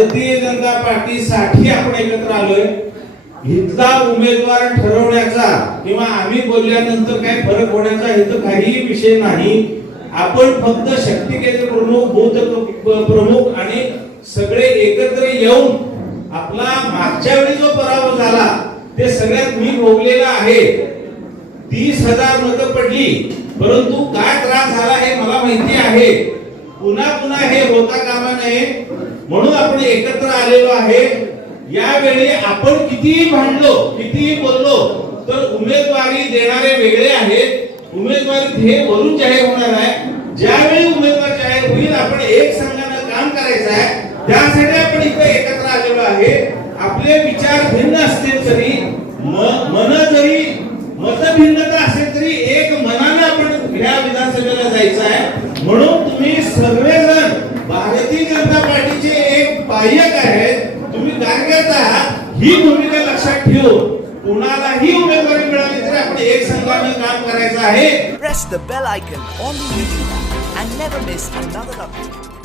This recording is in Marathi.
भारतीय जनता पार्टीसाठी आपण एकत्र आलोय. इथला उमेदवार ठरवण्याचा किंवा आम्ही बोलल्यानंतर काय फरक होण्याचा इथं काहीही विषय नाही. आपण फक्त शक्ती केंद्र प्रमुख बौद्ध प्रमुख आणि सगळे एकत्र येऊन आपला मागच्या वेळी जो पराभव झाला ते सगळ्यात मी भोगलेला आहे. तीस हजार मतं पडली परंतु काय त्रास झाला हे मला माहिती आहे. पुन्हा पुन्हा हे होता कामा नये. म्हणून आपण एकत्र आलेलो आहे. यावेळी आपण कितीही भांडलो कितीही बोललो तर उमेदवारी देणारे वेगळे आहेत. उमेदवारी हे वरून जाहीर होणार आहे. ज्यावेळी उमेदवार जाहीर होईल आपण एक संघानं काम करायचं आहे. त्यासाठी आपण इथं एकत्र आलेलो आहे. आपले विचार भिन्न असतील तरी मन जरी मतभिन्नता असेल तरी एक मनानं आपण ह्या विधानसभेला जायचं आहे. म्हणून तुम्ही सगळे जनता पार्टीचे एक बाह्यक आहेत तुम्ही कार्यकर्ता आहात ही भूमिका लक्षात ठेवून कुणालाही उमेदवारी मिळाली तरी आपण एक संघाने काम करायचं आहे press the bell icon on the YouTube and never miss another update.